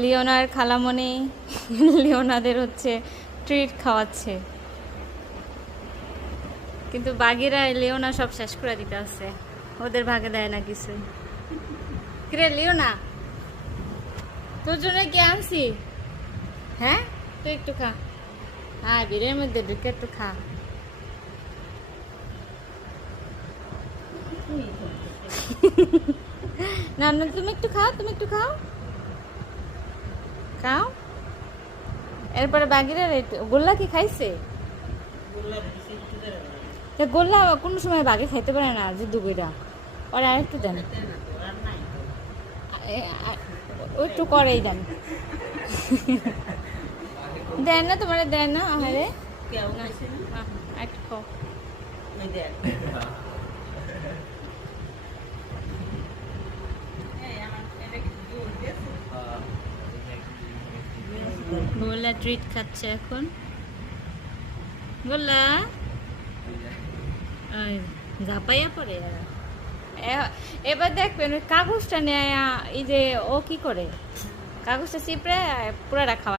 Lionel খালামণি লিওনাদের হচ্ছে treat খাওয়াচ্ছে, কিন্তু বাঘেরা লিওনা সব শেষ করে দিতে আছে, ওদের ভাগে দেয় না কিছু। কিরে লিওনা, তোর জন্য কি আনছি? হ্যাঁ, তুই একটু খা। হ্যাঁ, বীরের মধ্যে ঢুকে একটু খা। না না, তুমি একটু খাও, তুমি একটু খাও, খাও। এরপরে বাগিরা গোল্লা কি খাইছে? গোল্লা কোনো সময় বাগে খাইতে পারে না, যুদ্ধ কইরা। ওরা আরেকটু দেন, ও একটু করেই দেন। দেন না, তোমার দেন না। আরে একটু খাও। গোল্লা ট্রিট খাচ্ছে এখন। গোল্লা ঝাপাইয়া পড়ে। এবার দেখবেন ওই কাগজটা নেয়, এই যে ও কি করে কাগজটা চিপড়ে পুরাটা খাওয়া।